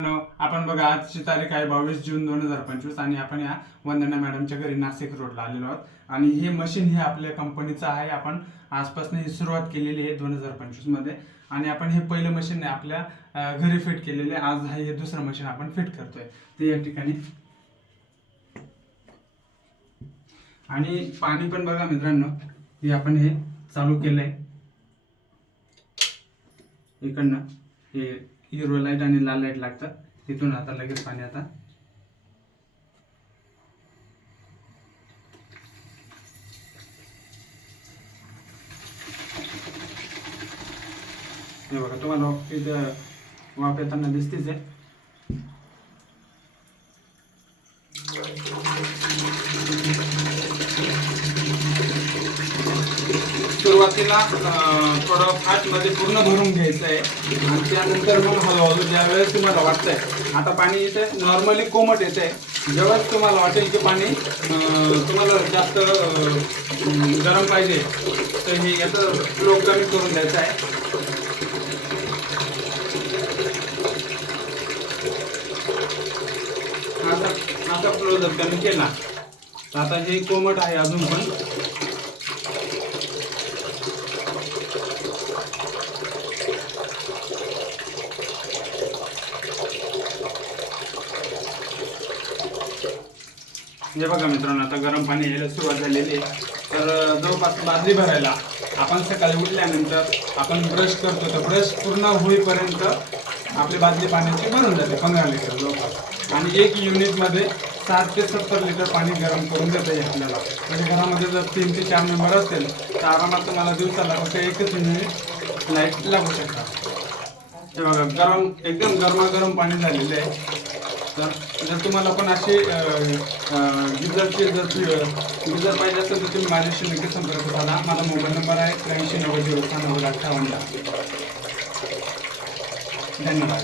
आपण बघा आजची तारीख आहे 22 जून 2025 आणि आपण या वंदना मॅडमच्या घरी नाशिक रोडला आलेलो आहोत आणि हे मशीन हे आपल्या कंपनीचं आहे. आपण आजपासून ही सुरुवात केलेली आहे 2025 मध्ये आणि आपण हे पहिलं मशीन आपल्या घरी फिट केलेले. आज हे दुसरं मशीन आपण फिट करतोय ते या ठिकाणी. आणि पाणी पण बघा मित्रांनो, हे आपण हे चालू केलंय इकडनं. हे हिरवा लाईट आणि लाल लाईट लागतात तिथून. आता लगेच पाणी आता हे बघा, तुम्हाला इथं वाफ येताना दिसतेच आहे. सुरुवातीला थोडं फाटमध्ये पूर्ण भरून घ्यायचं आहे आणि त्यानंतर मग हळूहळू ज्यावेळेस तुम्हाला वाटतंय आता पाणी इथे नॉर्मली कोमट येत आहे, जेव्हाच तुम्हाला वाटेल की पाणी तुम्हाला जास्त गरम पाहिजे तर हे याचा फ्लो कमी करून द्यायचा आहे. आता फ्लो जर कमी केला तर आता हे कोमट आहे अजून पण. हे बघा मित्रांनो, आता गरम पाणी यायला सुरुवात झालेली आहे. तर जवळपास बादली भरायला आपण सकाळी उठल्यानंतर आपण ब्रश करतो तर ब्रश पूर्ण होईपर्यंत आपली बादली पाण्याची भरून जाते 15 लिटर जवळपास. आणि एक युनिटमध्ये 60 ते 70 लिटर पाणी गरम करून देता येईल आपल्याला. म्हणजे घरामध्ये जर 3 ते 4 मेंबर असतील तर आरामात तुम्हाला दिवसाला फक्त एकच युनिट लाईट लागू शकतात. हे बघा, गरम एकदम गरमागरम पाणी झालेलं आहे. तर जर तुम्हाला पण अशी गिझर पाहिजे असेल तर तुम्ही माझ्याशी नक्की संपर्क साधा. माझा मोबाईल नंबर आहे 83 90 06 90 58. धन्यवाद.